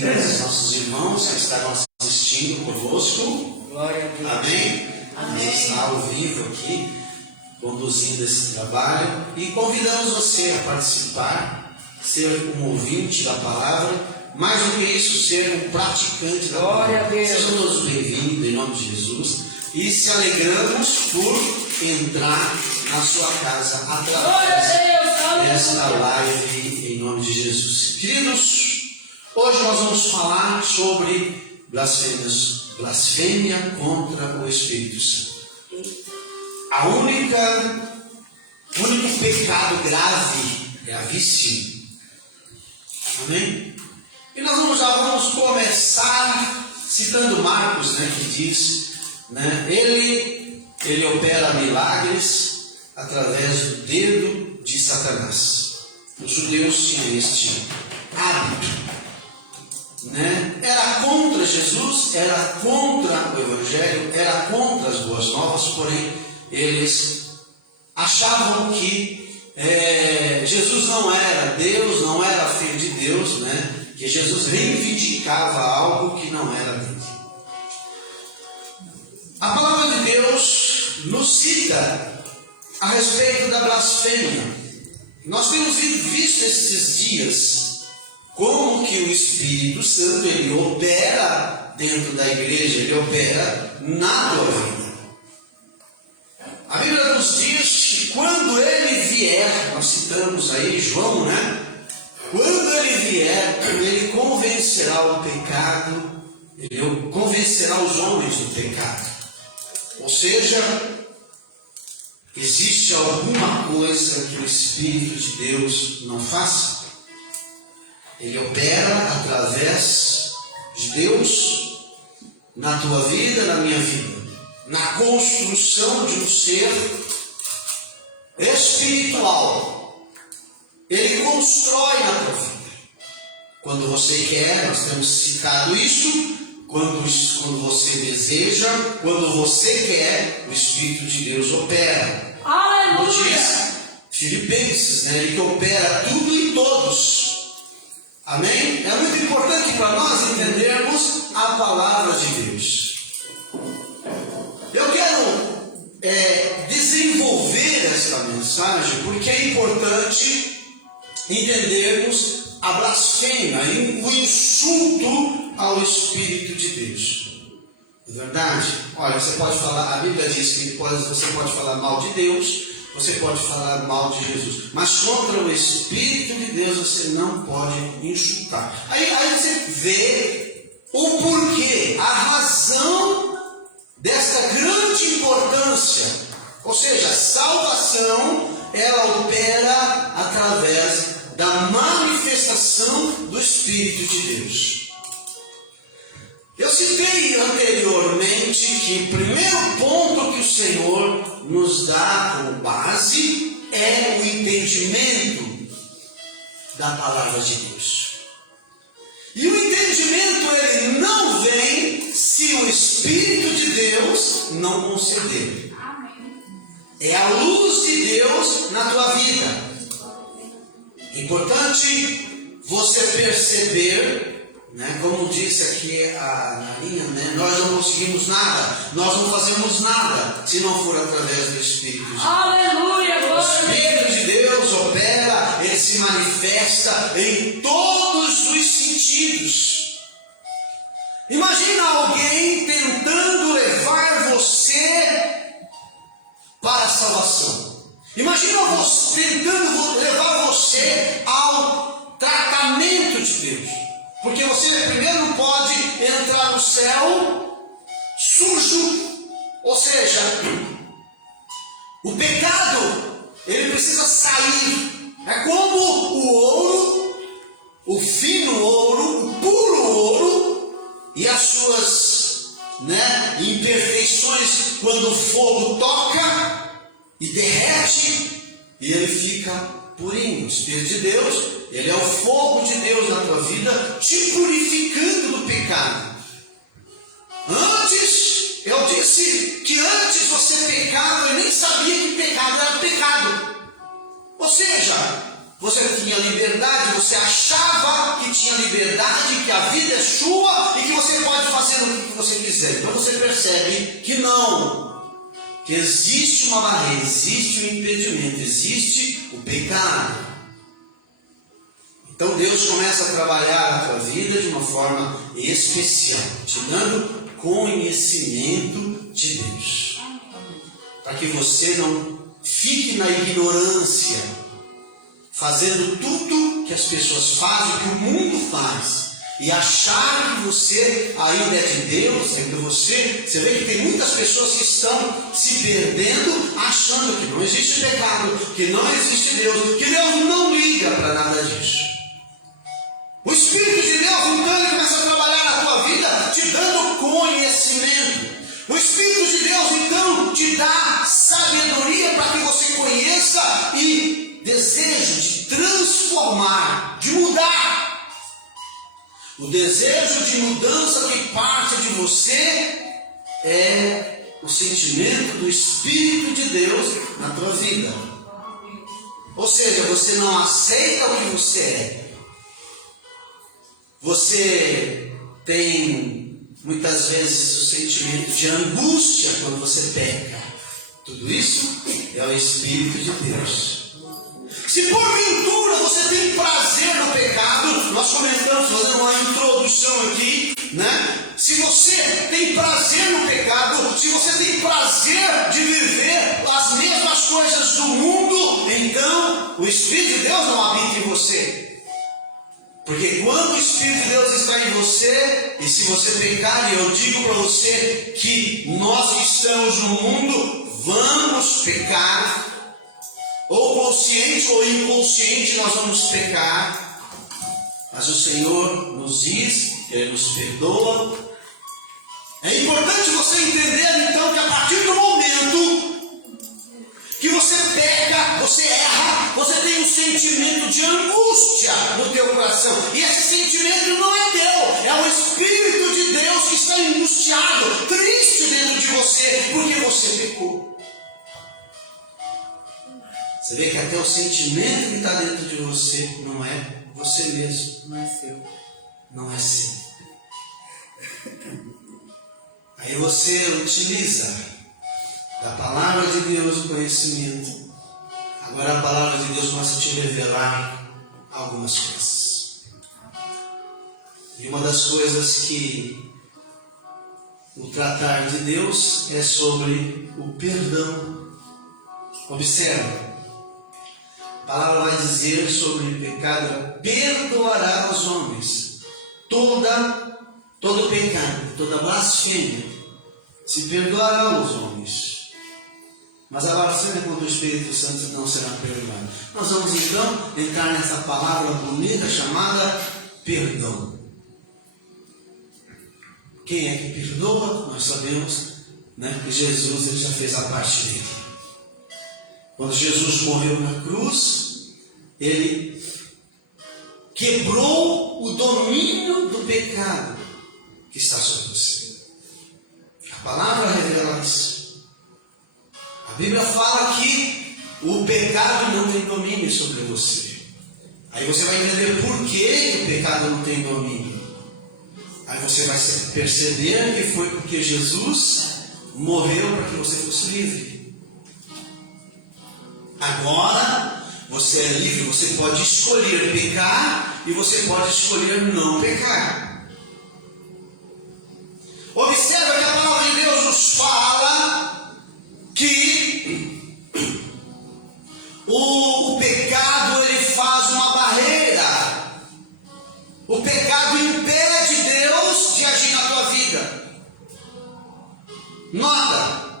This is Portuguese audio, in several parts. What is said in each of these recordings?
vidas dos nossos irmãos que estarão assistindo conosco. Glória a Deus. Amém? Amém. Está ao vivo aqui, conduzindo esse trabalho. E convidamos você a participar, ser um ouvinte da palavra, mais do que isso, ser um praticante da Glória palavra. a Deus. Sejam todos bem-vindos em nome de Jesus. E se alegramos por entrar na sua casa Glória através a Deus. desta Aleluia. live em nome de Jesus. Queridos, hoje nós vamos falar sobre blasfêmia contra o Espírito Santo. O único pecado gravíssimo. Amém? E nós já vamos começar citando Marcos, que diz, ele opera milagres através do dedo de Satanás. Os judeus tinham este hábito. Era contra Jesus, era contra o Evangelho, era contra as boas novas, porém eles achavam que Jesus não era Deus, não era filho de Deus, que Jesus reivindicava algo que não era dele. A palavra de Deus nos cita a respeito da blasfêmia. Nós temos visto esses dias como que o Espírito Santo ele opera dentro da igreja, ele opera na tua vida. A Bíblia nos diz que quando ele vier, nós citamos aí João, quando ele vier, ele convencerá o pecado, ele convencerá os homens do pecado. Ou seja, existe alguma coisa que o Espírito de Deus não faça? Ele opera através de Deus na tua vida, na minha vida, na construção de um ser espiritual. Ele constrói na tua vida. Quando você quer, nós temos citado isso, quando você deseja, quando você quer, o Espírito de Deus opera. Como diz Filipenses, ele que opera tudo e todos. Amém? É muito importante para nós entendermos a palavra de Deus. Eu quero desenvolver esta mensagem porque é importante entendermos a blasfêmia e o insulto ao Espírito de Deus. É verdade? Olha, você pode falar, a Bíblia diz que você pode falar mal de Deus, você pode falar mal de Jesus, mas contra o Espírito de Deus você não pode insultar. Aí você vê o porquê, a razão desta grande importância. Ou seja, a salvação, ela opera através da manifestação do Espírito de Deus. Eu citei anteriormente que o primeiro ponto que o Senhor nos dá como base é o entendimento da palavra de Deus. E o entendimento ele não vem se o Espírito de Deus não conceder. É a luz de Deus na tua vida. Importante você perceber, como disse aqui na linha, nós não conseguimos nada, nós não fazemos nada se não for através do Espírito de Deus. Aleluia, O glória a Deus. Espírito de Deus opera, ele se manifesta em todos os sentidos. Imagina alguém tentando levar você para a salvação. Imagina você tentando levar você ao tratamento de Deus. Porque você primeiro não pode entrar no céu sujo. Ou seja, o pecado, ele precisa sair. É como o ouro, o fino ouro, o puro ouro e as suas imperfeições, quando o fogo toca e derrete, e ele fica purinho. O Espírito de Deus, ele é o fogo de Deus na tua vida, te purificando do pecado. Antes, eu disse que antes você pecava e nem sabia que pecado era pecado. Ou seja, Você tinha liberdade, você achava que tinha liberdade, que a vida é sua e que você pode fazer o que você quiser. Então você percebe que não, que existe uma barreira, existe um impedimento, existe o pecado. Então Deus começa a trabalhar a tua vida de uma forma especial, te dando conhecimento de Deus, para que você não fique na ignorância, fazendo tudo que as pessoas fazem, que o mundo faz, e achar que você ainda é de Deus, ainda você vê que tem muitas pessoas que estão se perdendo, achando que não existe pecado, que não existe Deus, que Deus não liga para nada disso. O Espírito de Deus, então, ele começa a trabalhar na tua vida, te dando conhecimento. O Espírito de Deus, então, te dá sabedoria para que você conheça e desejo de transformar, de mudar. O desejo de mudança que parte de você é o sentimento do Espírito de Deus na tua vida. Ou seja, você não aceita o que você é. Você tem muitas vezes o sentimento de angústia quando você peca. Tudo isso é o Espírito de Deus. Se porventura você tem prazer no pecado, nós comentamos, fazendo uma introdução aqui, né? Se você tem prazer no pecado, se você tem prazer de viver as mesmas coisas do mundo, então o Espírito de Deus não habita em você. Porque quando o Espírito de Deus está em você, e se você pecar, e eu digo para você que nós que estamos no mundo, vamos pecar, ou consciente ou inconsciente nós vamos pecar, mas o Senhor nos diz, Ele nos perdoa. É importante você entender então que a partir do momento que você peca, você erra, você tem um sentimento de angústia no teu coração. E esse sentimento não é teu, é o Espírito de Deus que está angustiado, triste dentro de você, porque você pecou. Você vê que até o sentimento que está dentro de você não é você mesmo. Não é seu. Não é seu. Aí você utiliza da palavra de Deus o conhecimento. Agora a palavra de Deus começa a te revelar algumas coisas. E uma das coisas que o tratar de Deus é sobre o perdão. Observa. A palavra vai dizer sobre o pecado: perdoará aos homens todo pecado, toda blasfêmia, se perdoará aos homens. Mas agora, sempre quando o Espírito Santo não será perdoado. Nós vamos então entrar nessa palavra bonita chamada perdão. Quem é que perdoa? Nós sabemos, né, que Jesus ele já fez a parte dele. Quando Jesus morreu na cruz, ele quebrou o domínio do pecado que está sobre você. A palavra revela isso. A Bíblia fala que o pecado não tem domínio sobre você. Aí você vai entender por que o pecado não tem domínio. Aí você vai perceber que foi porque Jesus morreu para que você fosse livre. Agora você é livre, você pode escolher pecar e você pode escolher não pecar. Observa que a palavra de Deus nos fala que o pecado ele faz uma barreira. O pecado impede Deus de agir na tua vida. Nota,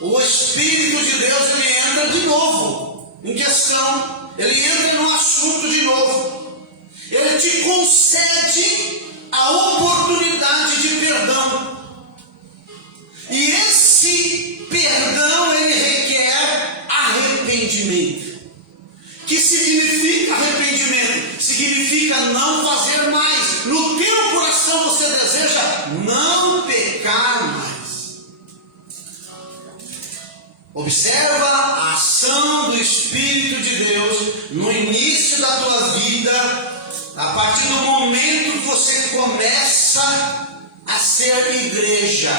o Espírito de Deus ele entra de novo em questão, ele entra no assunto de novo. Ele te concede a oportunidade de perdão. E esse perdão ele requer arrependimento. Que significa arrependimento? Significa não fazer mais. No teu coração você deseja não pecar mais. Observa a ação do Espírito de Deus no início da tua vida, a partir do momento que você começa a ser igreja.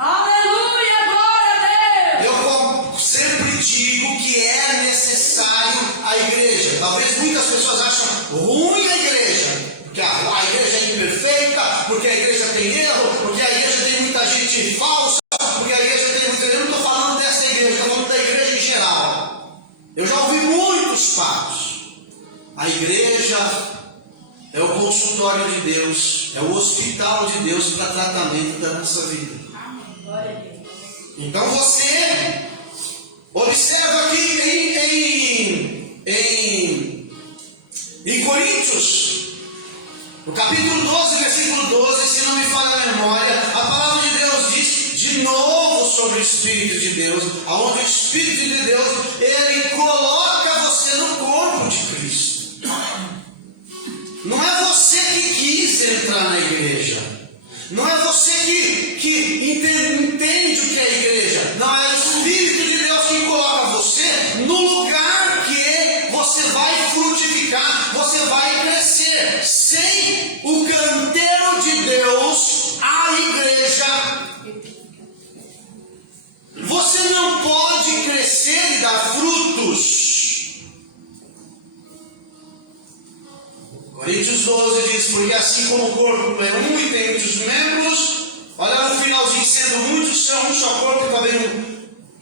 Aleluia, glória a Deus. Eu sempre digo que é necessário a igreja. Talvez muitas pessoas acham ruim a igreja, porque a igreja é imperfeita, porque a igreja tem erro, porque a igreja tem muita gente falsa, porque a igreja tem muita... Eu não estou falando dessa igreja, estou falando da igreja em geral. Eu já ouvi muitos papos. A igreja é o consultório de Deus, é o hospital de Deus para tratamento da nossa vida. Então você observa aqui em Coríntios, no capítulo 12, versículo 12, se não me falha a memória, a palavra de Deus diz de novo sobre o Espírito de Deus, aonde o Espírito de Deus, ele coloca você no corpo de Cristo. Não é você que quis entrar na igreja. Não é você que entende o que é igreja. Não, é o Espírito de Deus que coloca você no lugar que você vai frutificar, você vai crescer. Sem o canteiro de Deus, a igreja, você não pode crescer e dar frutos. Coríntios 12 diz, porque assim como o corpo é um e tem muitos membros, olha no finalzinho, sendo muitos, são um só corpo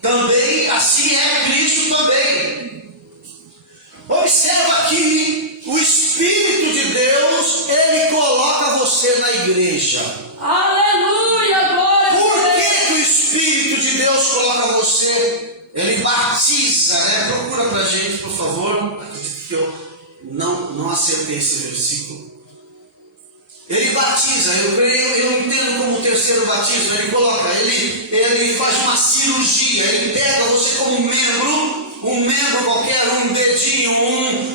também, assim é Cristo também. Observa aqui, o Espírito de Deus, ele coloca você na igreja. Aleluia, glória a Deus. Por que o Espírito de Deus coloca você? Ele batiza, né? Procura pra gente, por favor. Acredito que eu não acertei esse versículo. Ele batiza, eu entendo como o terceiro batismo. Ele coloca, ele faz uma cirurgia, ele pega você como um membro qualquer, um dedinho,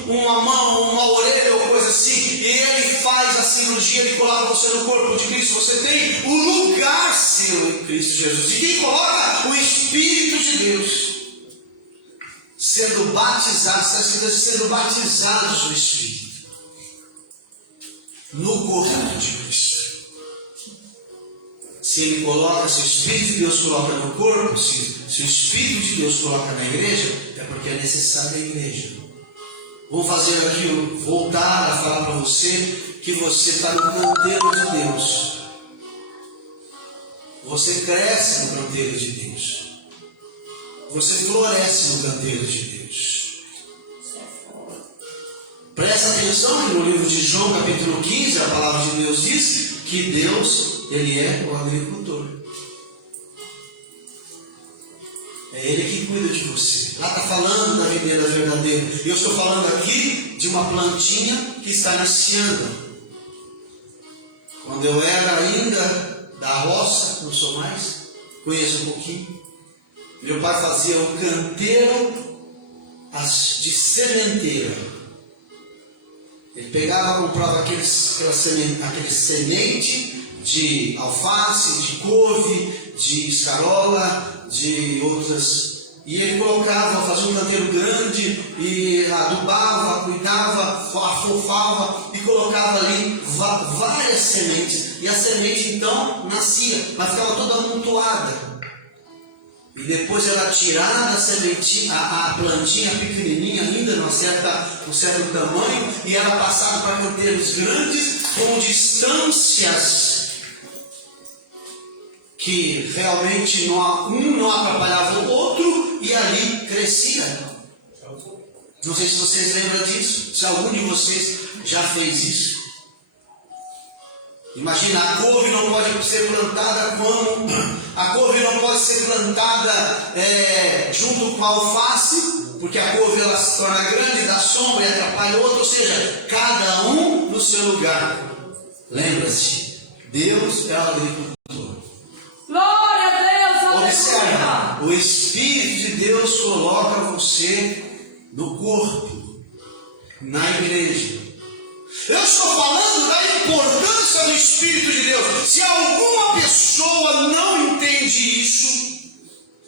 uma mão, uma orelha ou coisa assim, e ele faz a cirurgia, ele coloca você no corpo de Cristo. Você tem o lugar seu em Cristo Jesus. E quem coloca? O Espírito de Deus. Sendo batizados, sendo batizados no Espírito, no corpo de Cristo. Se Ele coloca, se o Espírito de Deus coloca no corpo, se o Espírito de Deus coloca na igreja, é porque é necessário a igreja. Vou fazer aqui, voltar a falar para você que você está no canteiro de Deus. Você cresce no canteiro de Deus. Você floresce no canteiro de Deus. Presta atenção que no livro de João, capítulo 15, a palavra de Deus diz que Deus, Ele é o agricultor. É Ele que cuida de você. Lá está falando da videira verdadeira. E eu estou falando aqui de uma plantinha que está iniciando. Quando eu era ainda da roça, não sou mais, conheço um pouquinho. Meu pai fazia um canteiro de sementeira. Ele pegava, comprava aquele semente de alface, de couve, de escarola, de outras. E ele colocava, fazia um canteiro grande e adubava, cuidava, afofava e colocava ali várias sementes. E a semente então nascia, mas ficava toda amontoada. E depois era tirada a sementinha, a plantinha pequenininha ainda, um certo tamanho, e era passada para canteiros grandes, com distâncias que realmente um não atrapalhava o outro, e ali crescia. Não sei se vocês lembram disso, se algum de vocês já fez isso. Imagina, a couve não pode ser plantada a couve não pode ser plantada junto com a alface, porque a couve ela se torna grande, dá sombra e atrapalha o outro, ou seja, cada um no seu lugar. Lembra-se, Deus é o agricultor. Glória a Deus, observa, o Espírito de Deus coloca você no corpo, na igreja. Eu estou falando da importância do Espírito de Deus. Se alguma pessoa não entende isso,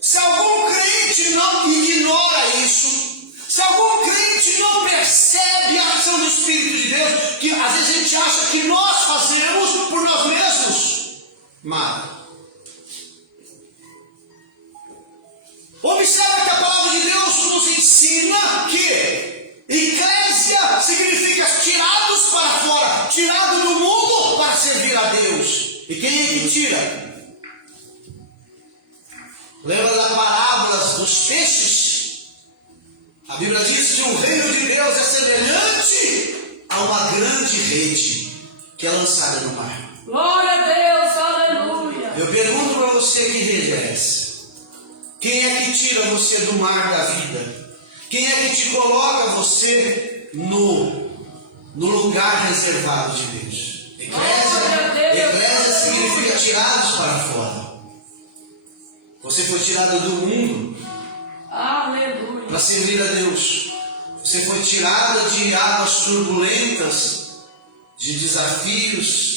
se algum crente não ignora Mara. Observa que a palavra de Deus nos ensina que eclésia significa tirados para fora, tirado do mundo para servir a Deus. E quem é que tira? Lembra das parábolas dos peixes? A Bíblia diz que o reino de Deus é semelhante a uma grande rede que é lançada no mar. Glória a Deus, aleluia. Eu pergunto para você, que rede é essa? Quem é que tira você do mar da vida? Quem é que te coloca você no lugar reservado de Deus? Eclésia significa tirados para fora. Você foi tirado do mundo, aleluia, para servir a Deus. Você foi tirado de águas turbulentas, de desafios.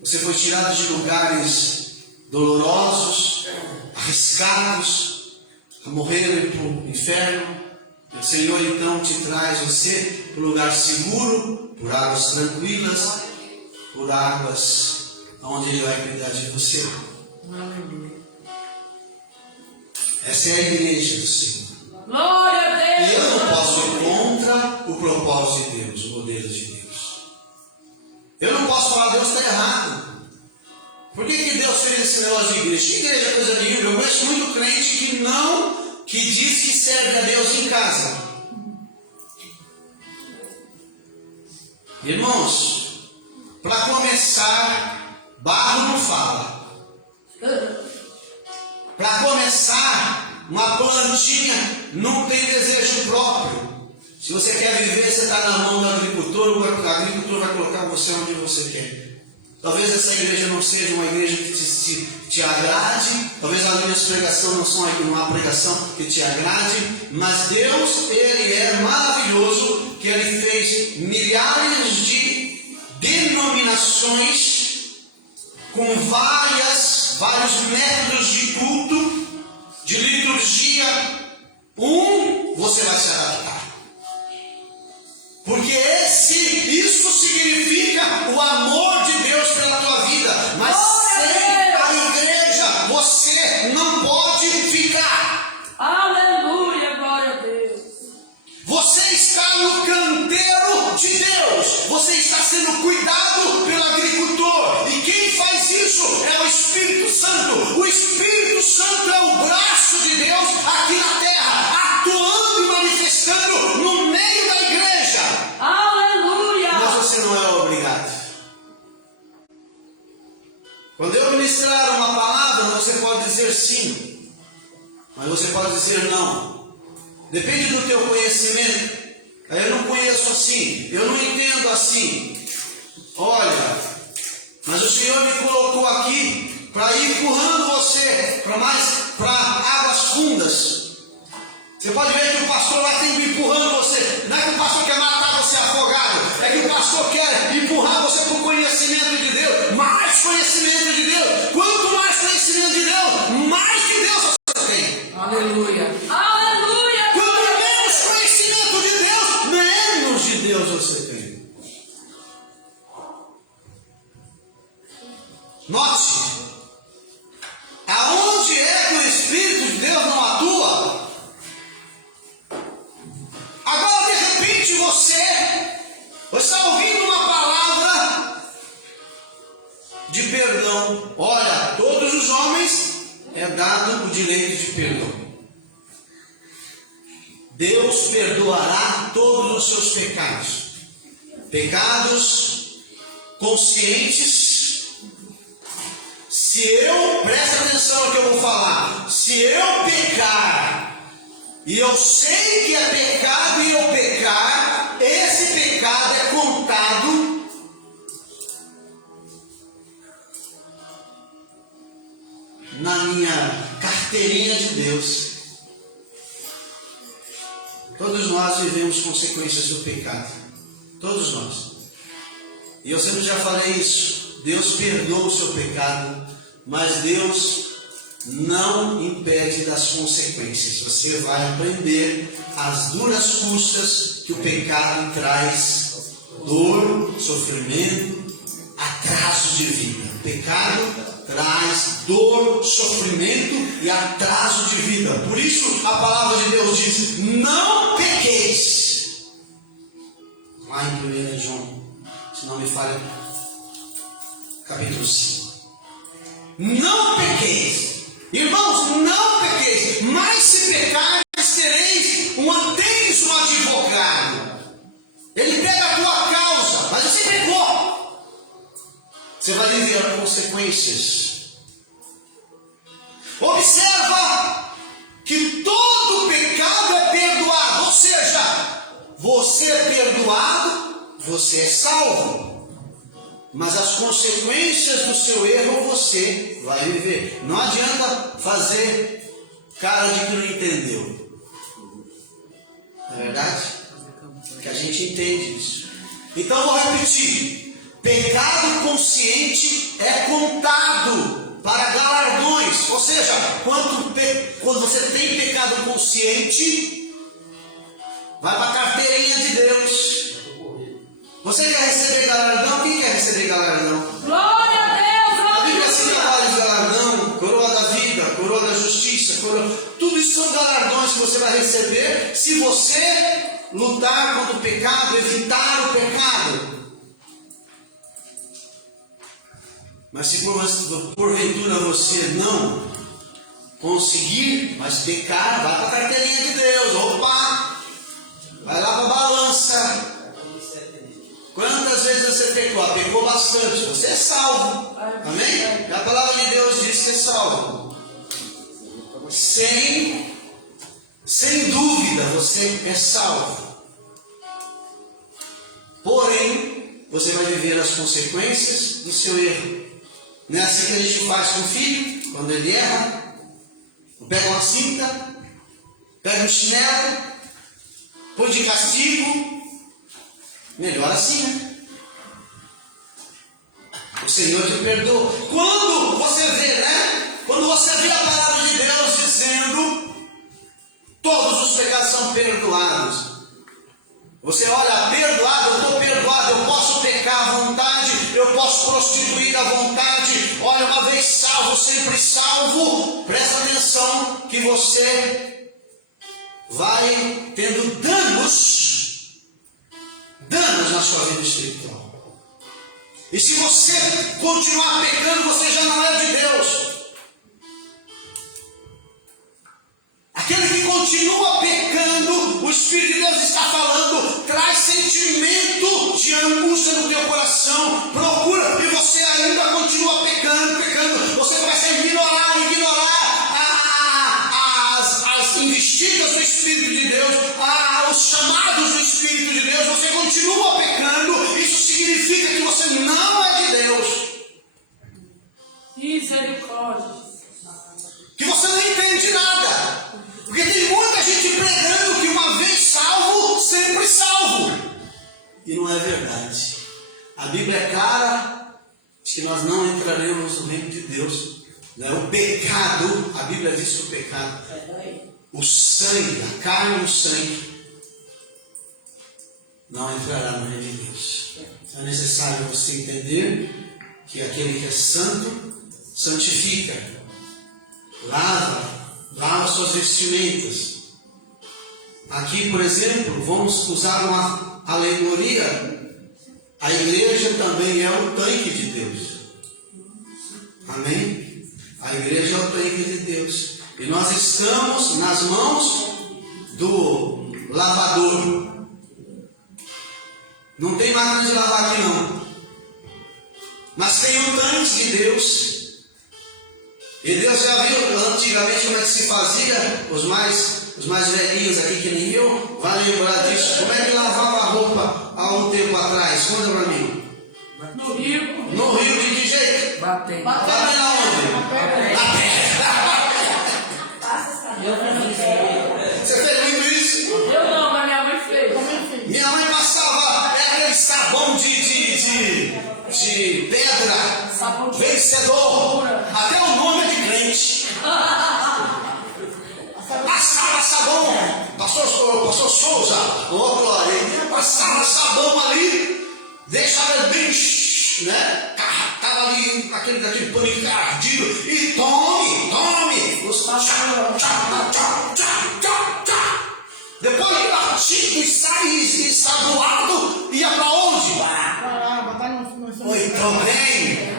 Você foi tirado de lugares dolorosos, arriscados, a morrer para o inferno. O Senhor então te traz você para um lugar seguro, por águas tranquilas, por águas onde Ele vai cuidar de você. aleluia. Essa é a igreja do Senhor. Glória a Deus. E eu não posso ir contra o propósito de Deus, o modelo de Deus. Eu não posso falar, Deus está errado. Por que Deus fez esse negócio de igreja? Que igreja é coisa nenhuma? Eu conheço muito crente que diz que serve a Deus em casa. Irmãos, para começar, barro não fala. Para começar, uma plantinha não tem desejo próprio. Se você quer viver, você está na mão do agricultor, o agricultor vai colocar você onde você quer. Talvez essa igreja não seja uma igreja que te agrade, talvez as minhas pregações não são uma pregação que te agrade, mas Deus, Ele é maravilhoso, que Ele fez milhares de denominações com vários métodos de culto, de liturgia. Você vai se adaptar. Porque isso significa o amor de Deus pela tua vida. Mas sem a igreja você não pode ficar. Aleluia, glória a Deus. Você está no canteiro de Deus. Você está sendo cuidado pelo agricultor. E quem faz isso é o Espírito Santo. O Espírito Santo é o braço de Deus aqui na terra, atuando e manifestando no meio da igreja. Aleluia. Mas você não é obrigado. Quando eu ministrar uma palavra, você pode dizer sim, mas você pode dizer não. Depende do teu conhecimento. Eu não conheço assim, eu não entendo assim. Olha, mas o Senhor me colocou aqui para ir empurrando você para águas fundas. Você pode ver que o pastor vai sempre empurrando você. Não é que o pastor quer matar você afogado, é que o pastor quer empurrar você para o conhecimento de Deus. Mais conhecimento de Deus. Quanto mais conhecimento de Deus, mais de Deus você tem. Aleluia. Aleluia. Quanto menos conhecimento de Deus, menos de Deus você tem. Note, aonde é que o Espírito de Deus não atua? Agora, de repente, você está ouvindo uma palavra de perdão. Olha, todos os homens é dado o direito de perdão. Deus perdoará todos os seus pecados. Pecados conscientes. Presta atenção no que eu vou falar. Se eu pecar, e eu sei que é pecado e eu pecar, esse pecado é contado na minha carteirinha de Deus. Todos nós vivemos consequências do pecado. Todos nós. E eu sempre já falei isso. Deus perdoa o seu pecado, mas Deus não impede das consequências. Você vai aprender as duras custas que o pecado traz: dor, sofrimento, atraso de vida. pecado traz dor, sofrimento e atraso de vida. Por isso a palavra de Deus diz: não pequeis. Lá em 1 João, se não me falha, capítulo 5. Não pequeis. Irmãos, não pequeis. Mas se pecares, tereis um advogado. Ele pega a tua causa, mas você pecou. Você vai viver consequências. Observa que todo pecado é perdoado. Ou seja, você é perdoado, você é salvo. Mas as consequências do seu erro você vai viver. Não adianta fazer cara de que não entendeu. Não é verdade? Que a gente entende isso. Então eu vou repetir: pecado consciente é contado para galardões. Ou seja, quando você tem pecado consciente, vai para a carteirinha de Deus. Você quer receber galardão? Quem quer receber galardão? Glória a Deus! A Bíblia assinala de galardão, coroa da vida, coroa da justiça, tudo isso são galardões que você vai receber se você lutar contra o pecado, evitar o pecado. Mas se porventura você não conseguir, mas pecar, vai para a carteirinha de Deus. Opa! Vai lá para a balança. Quantas vezes você pecou? Pecou bastante. Você é salvo. Amém? A palavra de Deus diz que é salvo. Sem dúvida você é salvo. Porém, você vai viver as consequências do seu erro. Não é assim que a gente faz com o filho, quando ele erra. Pega uma cinta, pega um chinelo, põe de castigo. Melhor assim, né? O Senhor te perdoa. Quando você vê, né? Quando você vê a palavra de Deus dizendo: todos os pecados são perdoados. Você olha, perdoado, eu estou perdoado, eu posso pecar à vontade, eu posso prostituir à vontade. Olha, uma vez salvo, sempre salvo. Presta atenção que você vai tendo danos na sua vida espiritual. E se você continuar pecando, você já não é de Deus. Aquele que continua pecando, o Espírito de Deus está falando, traz sentimento de angústia no teu coração, procura, e você ainda continua pecando, você começa a ignorar as investidas do Espírito de Deus, os chamados do Espírito de Deus, você continua pecando. Isso significa que você não é de Deus. Misericórdia. Que você não entende nada. Porque tem muita gente pregando que uma vez salvo, sempre salvo. E não é verdade. A Bíblia é clara de que nós não entraremos no reino de Deus. O pecado, a Bíblia diz que o pecado, o sangue, a carne e o sangue, não entrará no reino de Deus. Então é necessário você entender que aquele que é santo, santifica, lava suas vestimentas. Aqui, por exemplo, vamos usar uma alegoria. A igreja também é o tanque de Deus. Amém? A igreja é o tanque de Deus. E nós estamos nas mãos do lavador. Não tem máquina de lavar aqui não. Mas tem o tanque de Deus. E Deus já viu antigamente como é que se fazia. Os mais velhinhos aqui que nem eu vai lembrar disso. Como é que lavava a roupa há um tempo atrás? Conta pra mim. No rio. No rio, de que jeito? Batendo. Batendo aonde? Na terra. Você fez muito isso? Eu não, mas minha mãe fez. Minha mãe passava aquele sabão de pedra, Sabão de vencedor, até o nome é de crente. Passava sabão, pastor Souza, glória, passava sabão ali, deixava bem, né? Tava ali naquele pano ardido e tome. Depois ele artigo e sai do lado, ia para onde? Muito bem.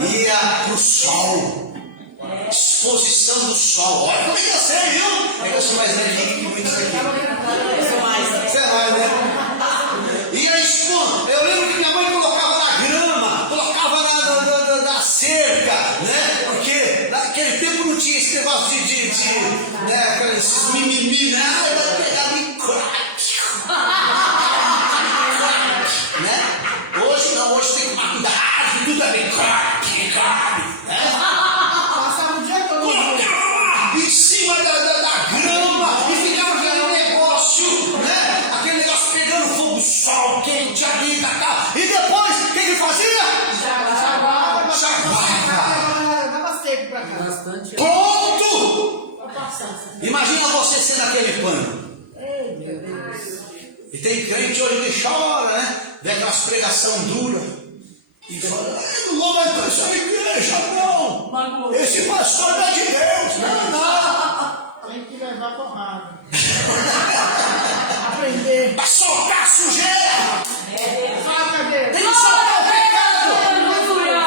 Ia para o sol. Exposição do sol. Olha como é que eu sei, viu? É que eu sou mais velho que muitos aqui. Você é mais, né? Ia expor. Eu lembro que minha mãe colocava na grama, colocava na cerca, né? Porque naquele tempo não tinha esse negócio né? Esses mimimi, né? Ela pegava e né? Hoje não, hoje tem que tomar cuidado, tudo é bem né? Passava o dia todo. Colocava em cima da grama e ficava aquele negócio, né? Aquele negócio pegando fogo, o sol quente ali e tal. E depois, o que ele fazia? Chacoalhava. Dava seco pra cá. Bastante. Pronto! Imagina você sendo aquele pano. Ei, meu Deus. E tem crente hoje que chora, né? Vê aquelas pregação dura. E fala, não vou mais para essa igreja, não. Magoou. Esse pastor não é de Deus. Não. Tem que levar porrada. Aprender. Para soltar a sujeira. Saca, Deus. Tem que soltar o pecado. Aleluia.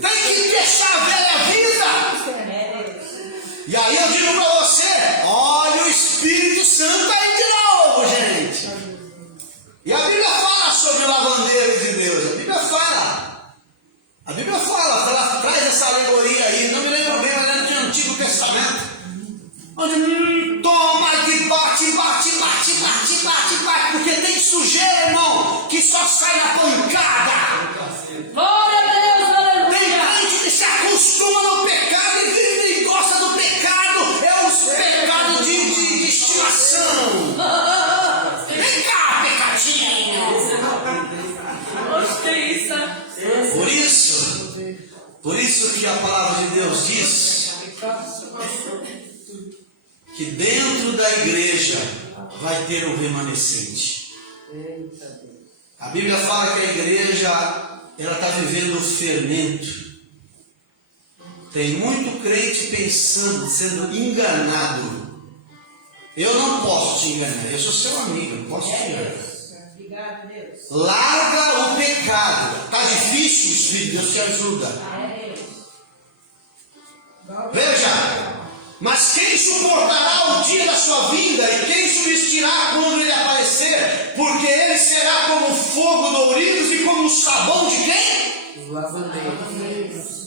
Tem que deixar a velha vida. E aí eu digo para você, olha o Espírito Santo aí de novo, gente. E a Bíblia fala sobre o lavandeiro de Deus. A Bíblia fala, traz essa alegoria aí. Não me lembro bem, mas lembro do Antigo Testamento. Onde toma e bate, porque tem sujeira, irmão, que só sai na pancada. Glória a Deus, Tem aleluia. gente que se acostuma no pecado e vive e gosta do pecado. É os pecados de estimação. Vem cá, pecadinho. Gostei disso. Por isso que a palavra de Deus diz que dentro da igreja vai ter um remanescente. A Bíblia fala que a igreja ela está vivendo o fermento. Tem muito crente pensando, sendo enganado. Eu não posso te enganar, eu sou seu amigo, não posso te enganar. Obrigado, Deus. Larga o pecado. Está difícil, filho, Deus te ajuda. Veja, mas quem suportará o dia da sua vinda e quem subsistirá quando ele aparecer? Porque ele será como fogo do ourives e como o sabão de quem? Os lavandeiros.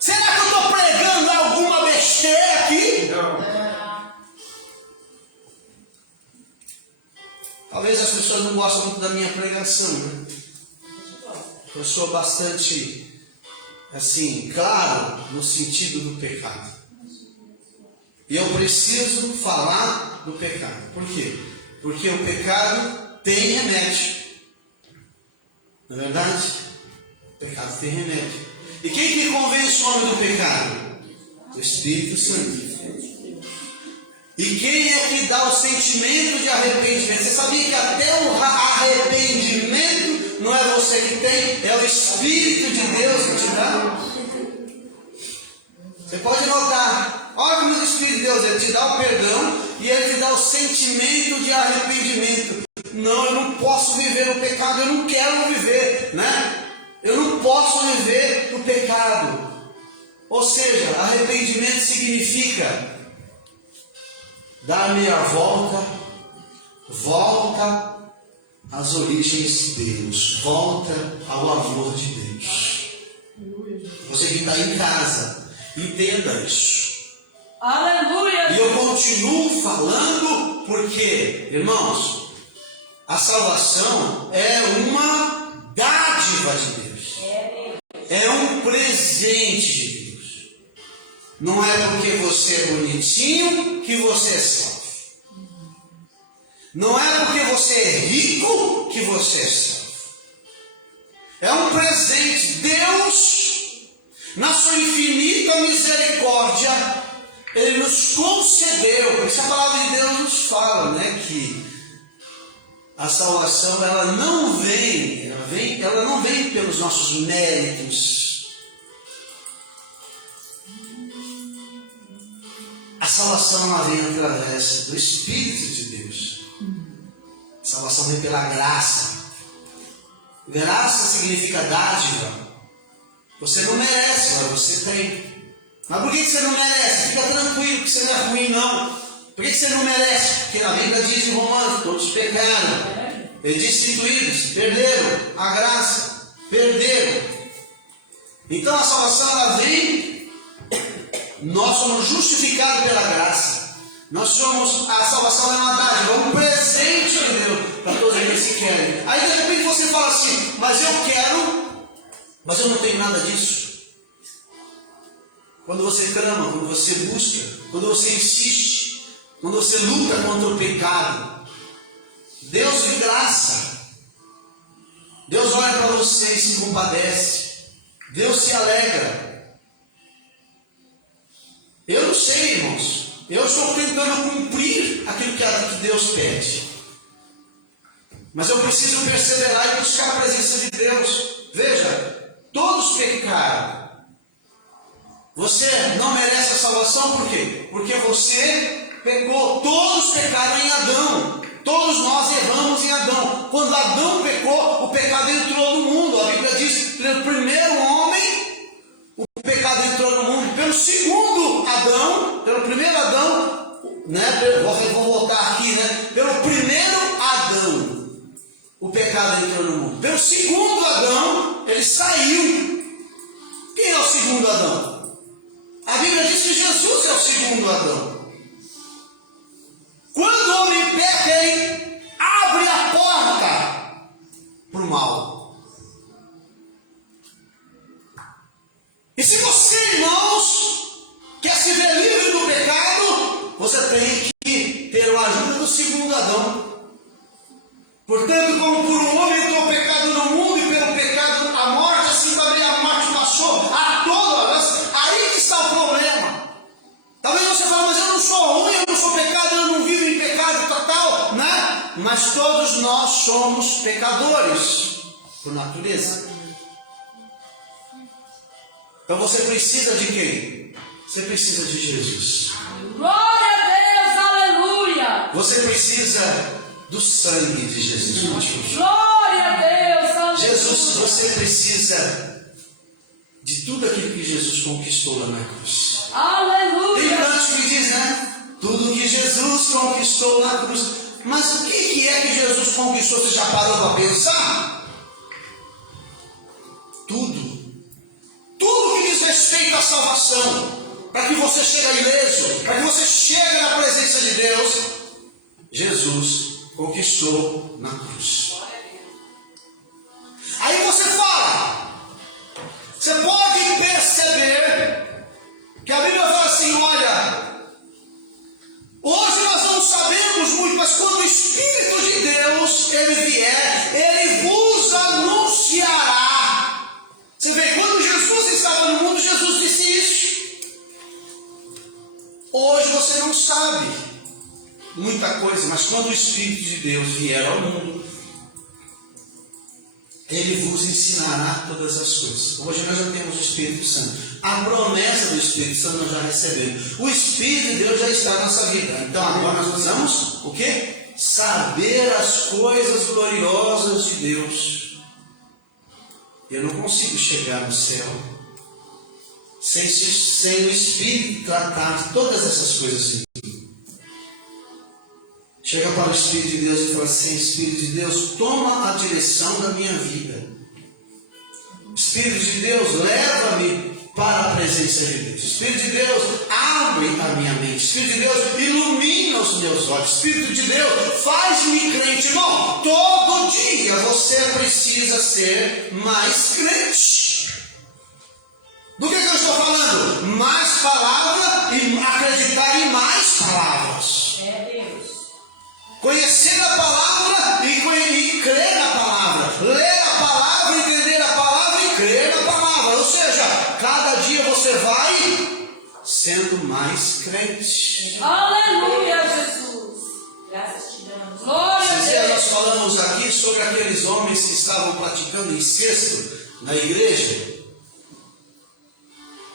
Será que eu estou pregando alguma besteira aqui? Não. Talvez as pessoas não gostem muito da minha pregação, né? Eu sou bastante, assim, claro no sentido do pecado. E eu preciso falar do pecado. Por quê? Porque o pecado tem remédio. Não é verdade? O pecado tem remédio. E quem que convence o homem do pecado? O Espírito Santo. E quem é que dá o sentimento de arrependimento? Você sabia que até o arrependimento não é você que tem, é o Espírito de Deus que te dá? Você pode notar, olha como o Espírito de Deus, ele te dá o perdão e ele te dá o sentimento de arrependimento. Não, eu não posso viver no pecado, eu não quero viver, né? Eu não posso viver no pecado. Ou seja, arrependimento significa dar meia volta, volta às origens de Deus, volta ao amor de Deus. Você que está em casa, entenda isso. Aleluia. E eu continuo falando porque, irmãos, a salvação é uma dádiva de Deus. É um presente de Deus. Não é porque você é bonitinho que você é salvo. Não é porque você é rico que você é salvo. É um presente. Deus, na sua infinita misericórdia, Ele nos concedeu. Essa palavra de Deus nos fala, né, que a salvação ela não vem pelos nossos méritos. A salvação ela vem através do Espírito de Deus. A salvação vem pela graça. Graça significa dádiva. Você não merece, mas você tem. Mas por que você não merece? Fica tranquilo que você não é ruim, não. Por que você não merece? Porque na Bíblia diz em Romanos, todos pecaram, destituídos, perderam a graça, perderam. Então a salvação ela vem, nós somos justificados pela graça. A salvação é uma dádiva, um presente de Deus para todos aqueles que querem. Aí de repente você fala assim, mas eu quero, mas eu não tenho nada disso. Quando você clama, quando você busca, quando você insiste, quando você luta contra o pecado, Deus de graça, Deus olha para você e se compadece, Deus se alegra. Eu não sei, irmãos, eu estou tentando cumprir aquilo que Deus pede, mas eu preciso perseverar e buscar a presença de Deus. Veja, todos pecaram. Você não merece a salvação por quê? Porque você pecou. Todos pecaram em Adão. Todos nós erramos em Adão. Quando Adão pecou, o pecado entrou no mundo. A Bíblia diz, pelo primeiro homem, o pecado entrou no mundo. Pelo segundo Adão, pelo primeiro Adão, vou voltar aqui, pelo primeiro Adão, o pecado entrou no mundo. Pelo segundo Adão, ele saiu. Quem é o segundo Adão? A Bíblia diz que Jesus é o segundo Adão. Quando o homem peca, ele abre a porta para o mal. E se você, irmãos, quer se ver livre do pecado, você tem que ter a ajuda do segundo Adão. Portanto, como por um homem entrou o pecado no mundo, e pelo pecado a morte, assim também a morte passou a todas. Aí que está o problema. Talvez você fale, mas eu não sou ruim, eu não sou pecado, eu não vivo em pecado total, né? Mas todos nós somos pecadores, por natureza. Então você precisa de quem? Você precisa de Jesus. Glória a Deus, aleluia. Você precisa do sangue de Jesus. Glória a Deus, aleluia. Jesus, você precisa de tudo aquilo que Jesus conquistou lá na cruz. Aleluia. Tem canto que diz, tudo que Jesus conquistou na cruz. Mas o que é que Jesus conquistou? Você já parou para pensar? Tudo. Tudo que diz respeito à salvação. Para que você chegue ileso, para que você chegue na presença de Deus, Jesus conquistou na cruz. Aí você fala, você pode perceber que a Bíblia fala assim, olha, hoje nós não sabemos muito, mas quando o Espírito de Deus ele vier, ele vos anunciará. Você vê, quando Jesus estava no mundo, Jesus disse isso. Hoje você não sabe muita coisa, mas quando o Espírito de Deus vier ao mundo, ele vos ensinará todas as coisas. Hoje nós já temos o Espírito Santo. A promessa do Espírito Santo nós já recebemos. O Espírito de Deus já está na nossa vida. Então agora nós precisamos o quê? Saber as coisas gloriosas de Deus. Eu não consigo chegar no céu sem o Espírito tratar todas essas coisas em mim. Chega para o Espírito de Deus e fala assim, Espírito de Deus, toma a direção da minha vida. Espírito de Deus, leva-me para a presença de Deus. Espírito de Deus, abre a minha mente. Espírito de Deus, ilumina os meus olhos. Espírito de Deus, faz-me crente. Irmão, todo dia você precisa ser mais crente. Do que eu estou falando? Mais palavra e acreditar em mais palavras. É Deus. Conhecer a palavra e crer na palavra. Ler a palavra, entender a palavra e crer na palavra. Ou seja, cada dia você vai sendo mais crente. Aleluia, Jesus. Graças te damos. Glória a Você é Deus. nós falamos aqui sobre aqueles homens que estavam praticando incesto na igreja.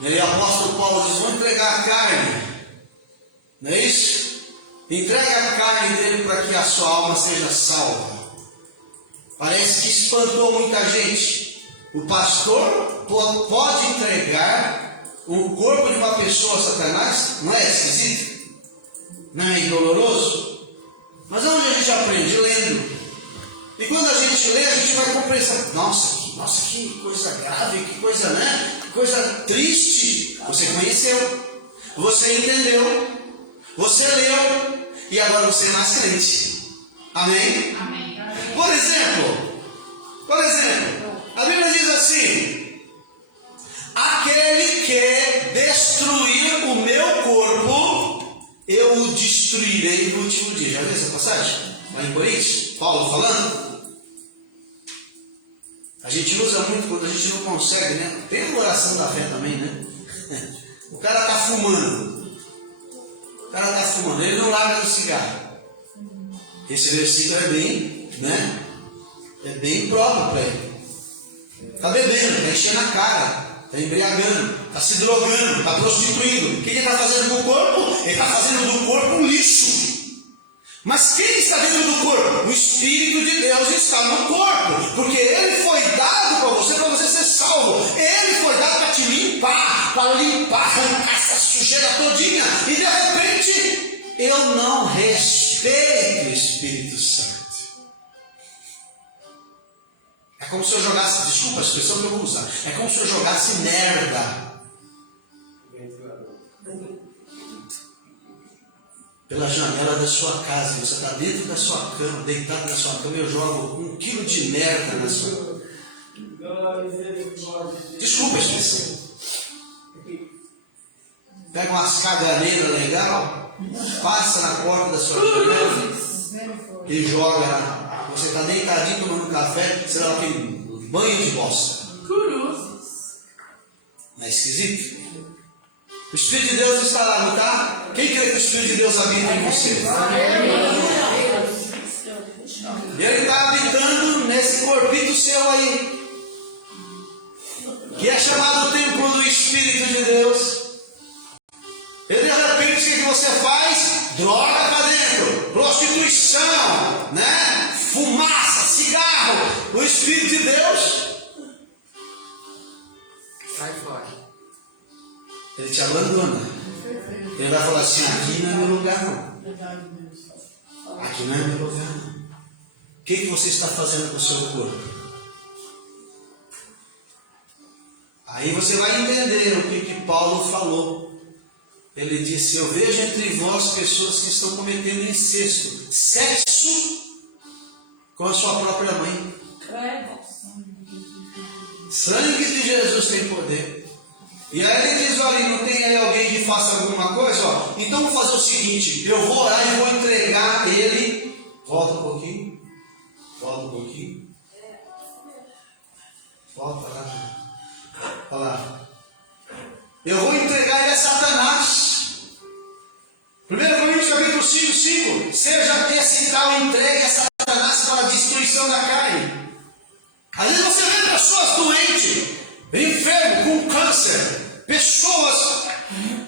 E aí o apóstolo Paulo diz: vão entregar a carne. Não é isso? Entrega a carne dele para que a sua alma seja salva. Parece que espantou muita gente. O pastor pode entregar o corpo de uma pessoa a Satanás? Não é esquisito? Não é doloroso? Mas onde a gente aprende? Lendo. E quando a gente lê, a gente vai compreender. Nossa, que coisa grave, que coisa, né? Que coisa triste. Você conheceu, você entendeu, você leu, e agora você é mais crente. Amém? Amém. Por exemplo, a Bíblia diz assim: aquele que destruir o meu corpo, eu o destruirei no último dia. Já viu essa passagem? Lá em Coríntios, Paulo falando. A gente usa muito quando a gente não consegue, né? Tem a oração da fé também, né? O cara está fumando. Ele não larga do cigarro. Esse versículo é bem, né? É bem próprio para ele. Está bebendo, está enchendo a cara, está embriagando, está se drogando, está prostituindo. O que ele está fazendo com o corpo? Ele está fazendo do corpo um lixo. Mas quem está dentro do corpo? O Espírito de Deus está no corpo, porque Ele foi dado para você ser salvo. Ele foi dado para te limpar, arrancar essa sujeira todinha. E de repente, eu não respeito o Espírito Santo. É como se eu jogasse, desculpa a expressão que eu vou usar, é como se eu jogasse merda pela janela da sua casa. Você está dentro da sua cama, deitado na sua cama, e eu jogo 1 quilo de merda na sua. Desculpa a expressão. Pega umas caganeiras legal, passa na porta da sua janela e joga lá. Você está deitadinho tomando café, você dá aquele banho de bosta. Não é esquisito? O Espírito de Deus está lá, não está? Quem crê que o Espírito de Deus habita em você? Ele está habitando nesse corpito seu aí, que é chamado o templo do Espírito de Deus. E de repente, o que você faz? Droga para dentro, prostituição, né? Fumaça, cigarro. O Espírito de Deus sai fora. Ele te abandona. Ele vai falar assim: aqui não é meu lugar não. Aqui não é meu lugar não. O que você está fazendo com o seu corpo? Aí você vai entender o que Paulo falou. Ele disse: eu vejo entre vós pessoas que estão cometendo incesto, sexo com a sua própria mãe. Sangue de Jesus tem poder. E aí ele diz: olha, não tem aí alguém que faça alguma coisa? Ó, então vou fazer o seguinte: eu vou orar e vou entregar ele. Volta um pouquinho. Volta lá. Olha lá. Eu vou entregar ele a Satanás. 1 Coríntios capítulo 5:5. Seja esse tal entregue a Satanás para a destruição da carne. Às vezes você vê pessoas doentes, enfermos, com câncer, pessoas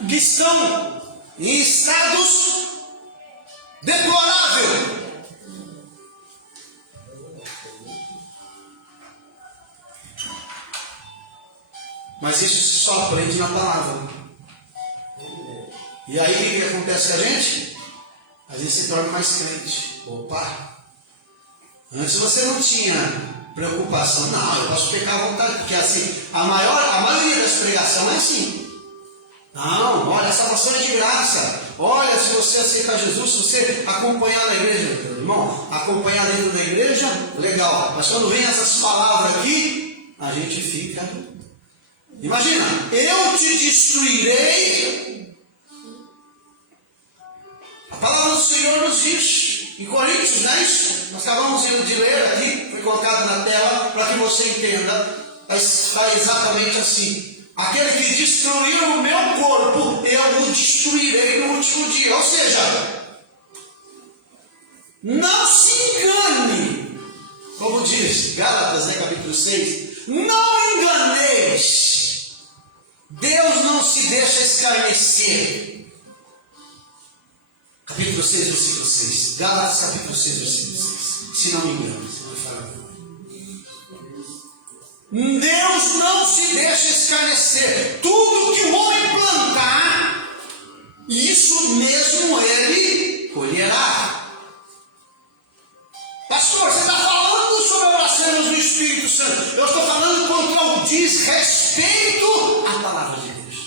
que estão em estados deploráveis. Mas isso só aprende na palavra. E aí o que acontece com a gente? A gente se torna mais crente. Opa! Antes você não tinha preocupação. Não, eu posso pecar à vontade. Porque assim, a maioria das pregações é assim. Não, olha, a salvação é de graça. Olha, se você aceitar Jesus, se você acompanhar na igreja, irmão, acompanhar dentro da igreja, legal. Mas quando vem essas palavras aqui, a gente fica. Imagina, eu te destruirei. A palavra do Senhor nos diz em Coríntios, não é isso? Nós acabamos de ler aqui, foi colocado na tela para que você entenda. Está exatamente assim: aquele que destruir o meu corpo, eu o destruirei no último dia. Ou seja, não se engane. Gálatas, né, capítulo 6. Não enganeis. Deus não se deixa escarnecer. Capítulo 6, versículo 6. Gálatas, capítulo 6, versículo 6. Se não me engano, se não me falha. Deus não se deixa escarnecer. Tudo que o homem plantar, isso mesmo ele colherá. Pastor, você está falando sobre a blasfêmia do Espírito Santo. Eu estou falando contra o desrespeito à palavra de Deus.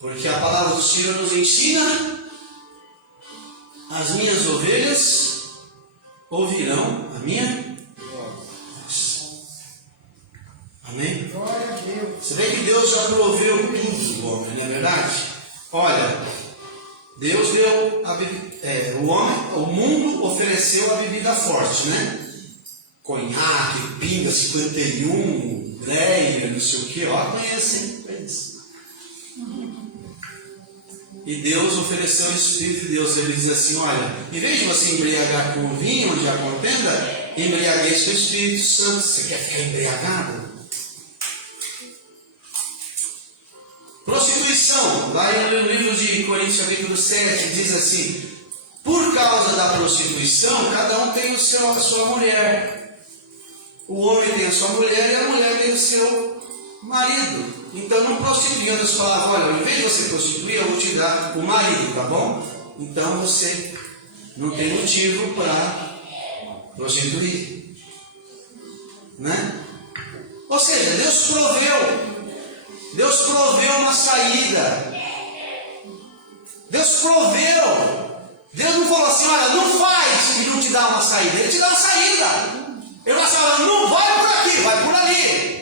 Porque a palavra do Senhor nos ensina: as minhas ovelhas ouvirão a minha voz. Amém? Glória a Deus. Você vê que Deus já proveu tudo do homem, não é verdade? Olha, Deus deu o mundo ofereceu a bebida forte, né? Conhaque, pinga, 51, Dreyer, não sei o que, ó, conhecem, conhecem. E Deus ofereceu o Espírito de Deus. Ele diz assim: olha, em vez de você embriagar com o vinho, onde há contenda, embriagueis com o Espírito Santo. Você quer ficar embriagado? Prostituição. Lá no livro de Coríntios, capítulo 7, diz assim: por causa da prostituição, cada um tem a sua mulher. O homem tem a sua mulher e a mulher tem o seu marido. Então não prostitui. Deus falava: olha, em vez de você prostituir, eu vou te dar o marido, tá bom? Então você não tem motivo para prostituir, né? Ou seja, Deus proveu uma saída. Deus proveu. Deus não falou assim: olha, não faz e não te dá uma saída. Ele te dá uma saída. Ele fala: não vai por aqui, vai por ali.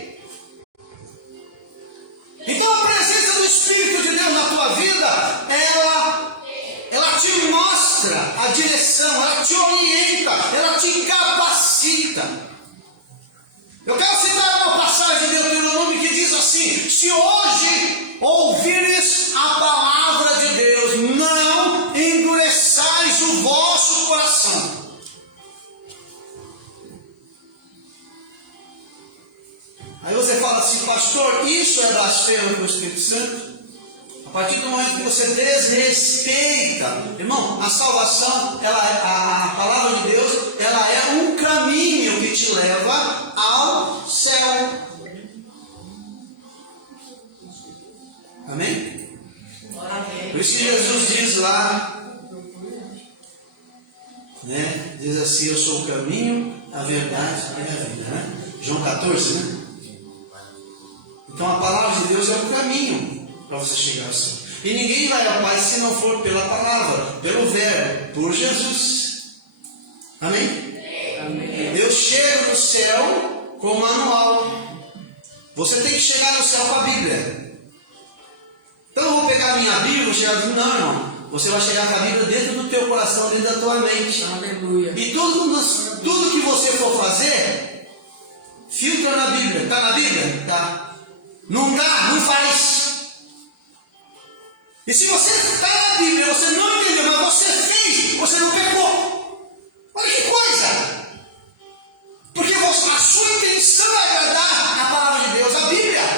Então a presença do Espírito de Deus na tua vida, ela te mostra a direção, ela te orienta, ela te capacita. Eu quero citar uma passagem de Deuteronômio que diz assim: se hoje ouvires a palavra de Deus, não endureçais o vosso coração. Aí você fala assim: pastor, isso é blasfêmia do Espírito Santo? A partir do momento que você desrespeita, irmão, a salvação, a palavra de Deus, ela é um caminho que te leva ao céu. Amém? Por isso que Jesus diz lá, né? Diz assim: eu sou o caminho, a verdade e a vida, né? João 14, né? Então a palavra de Deus é o caminho para você chegar ao céu. E ninguém vai ao Pai se não for pela palavra, pelo verbo, por Jesus. Amém? Amém. Deus chega no céu com o manual. Você tem que chegar no céu com a Bíblia. Então eu vou pegar a minha Bíblia e vou chegar dizendo: não, irmão. Você vai chegar com a Bíblia dentro do teu coração, dentro da tua mente. Aleluia. E tudo que você for fazer, filtra na Bíblia. Está na Bíblia? Tá. Não dá, não faz. E se você está na Bíblia, você não entendeu, mas você fez, você não pecou. Olha que coisa! Porque a sua intenção é agradar a palavra de Deus, a Bíblia.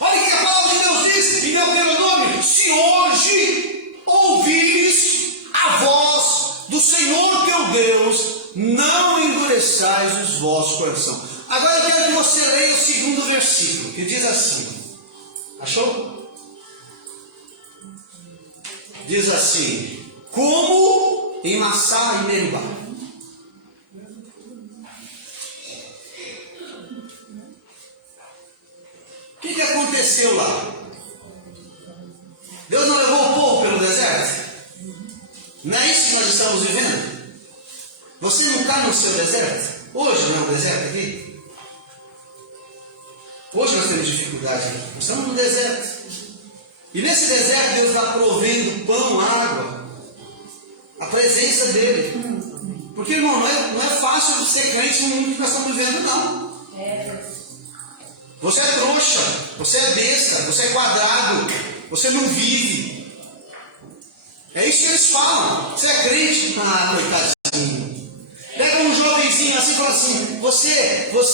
Olha o que a palavra de Deus diz em Deuteronômio: se hoje ouvires a voz do Senhor teu Deus, não endureçais os vossos corações. Agora eu quero que você leia o segundo versículo, que diz assim. Achou? Diz assim: como em Massá e Meribá. O que aconteceu lá? Deus não levou o povo pelo deserto? Não é isso que nós estamos vivendo? Você não está no seu deserto? Hoje não é um deserto aqui? Hoje nós temos dificuldade aqui. Nós estamos no deserto. E nesse deserto Deus está provendo pão, água. A presença dele. Porque, irmão, não é fácil ser crente no mundo que nós estamos vivendo, não. Você é trouxa, você é besta, você é quadrado, você não vive. É isso que eles falam. Você é crente? Ah, coitadinho. Pega um jovenzinho assim e fala assim: Você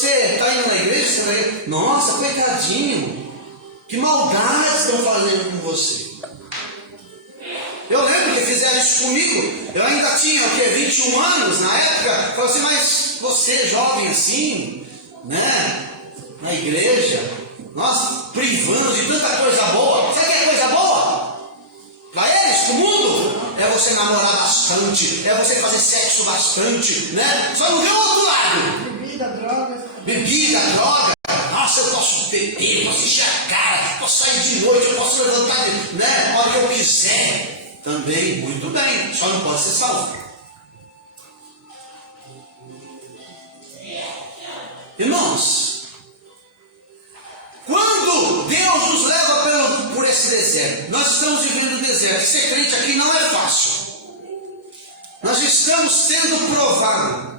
está indo na igreja? Você vai... Nossa, coitadinho. Que maldade estão fazendo com você. Eu lembro que fizeram isso comigo. Eu ainda tinha, 21 anos na época. Falei assim: mas você, jovem assim, né? Na igreja, nós privando de tanta coisa boa. Sabe o que é coisa boa? Para eles, pro mundo, é você namorar bastante, é você fazer sexo bastante, né? Só não vê o outro lado. Bebida, drogas. Bebida, droga. Nossa, eu posso beber, posso encher a cara, posso sair de noite, eu posso levantar, né? A hora que eu quiser. Também, muito bem, só não pode ser salvo. Irmãos, quando Deus nos leva por esse deserto, nós estamos vivendo o deserto. Ser crente aqui não é fácil. Nós estamos sendo provados.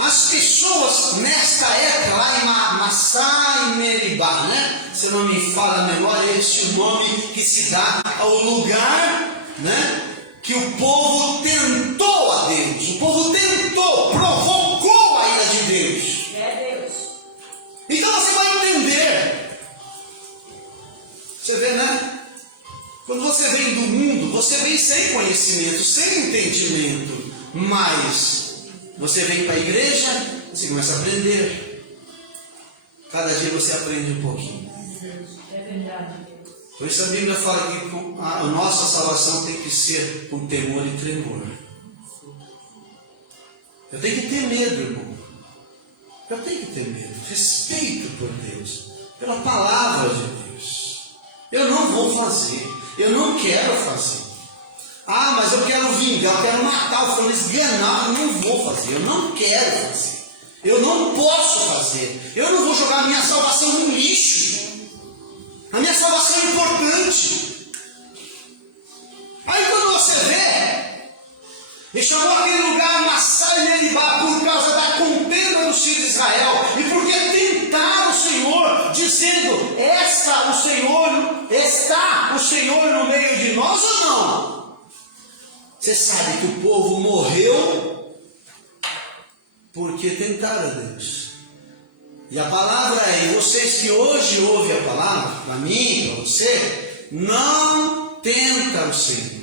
As pessoas nesta época, lá em Massá e Meribá, né? Se não me falha a memória, este é o nome que se dá ao lugar, né? Que o povo tentou a Deus. O povo tentou, provocou a ira de Deus. É Deus. Então você vai entender. Você vê, né? Quando você vem do mundo, você vem sem conhecimento, sem entendimento. Mas você vem para a igreja, você começa a aprender. Cada dia você aprende um pouquinho. É verdade. Por isso a Bíblia fala que a nossa salvação tem que ser com temor e tremor. Eu tenho que ter medo, irmão. Eu tenho que ter medo. Respeito por Deus. Pela palavra de Deus. Eu não vou fazer. Eu não quero fazer. Ah, mas eu quero vingar, eu quero matar, eu quero esganar. Eu não vou fazer. Eu não quero fazer. Eu não posso fazer. Eu não vou jogar a minha salvação no lixo. A minha salvação é importante. Aí quando você vê, ele chamou aquele lugar Massá e Meribá por causa da contenda dos filhos de Israel. E porque tentaram o Senhor, dizendo: está o Senhor no meio de nós ou não? Você sabe que o povo morreu porque tentaram a Deus. E a palavra é: vocês que hoje ouvem a palavra, para mim, para você, não tenta o Senhor.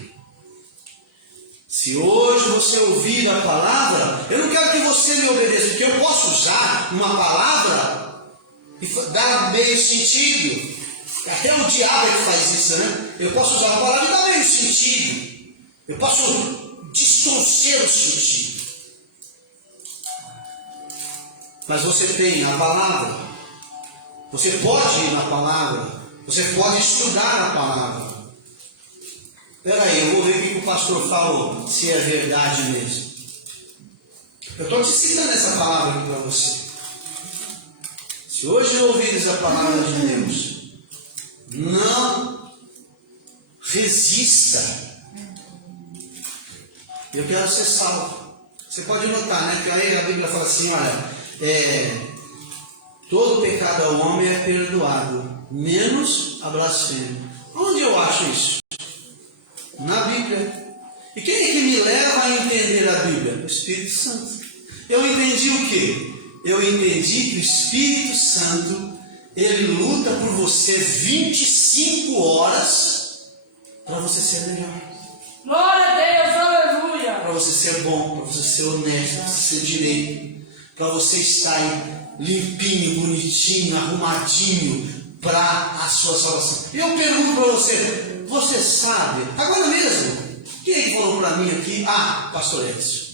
Se hoje você ouvir a palavra, eu não quero que você me obedeça, porque eu posso usar uma palavra e dar meio sentido. Até o diabo é que faz isso, né? Eu posso usar a palavra e dar meio sentido. Eu posso distorcer o sentido. Mas você tem a palavra. Você pode ir na palavra. Você pode estudar a palavra. Espera aí, eu vou ver o que o pastor falou, se é verdade mesmo. Eu estou te citando essa palavra aqui para você. Se hoje ouvires a palavra de Deus, não resista. Eu quero ser salvo. Você pode notar, né? Que aí a Bíblia fala assim: olha, todo pecado ao homem é perdoado, menos a blasfêmia. Onde eu acho isso? Na Bíblia. E quem é que me leva a entender a Bíblia? O Espírito Santo. Eu entendi o quê? Eu entendi que o Espírito Santo, ele luta por você 25 horas para você ser melhor. Glória a Deus, aleluia. Para você ser bom, para você ser honesto, para você ser direito, para você estar limpinho, bonitinho, arrumadinho para a sua salvação. E eu pergunto para você: você sabe, agora mesmo, quem é que falou para mim aqui? Ah, pastor Edson.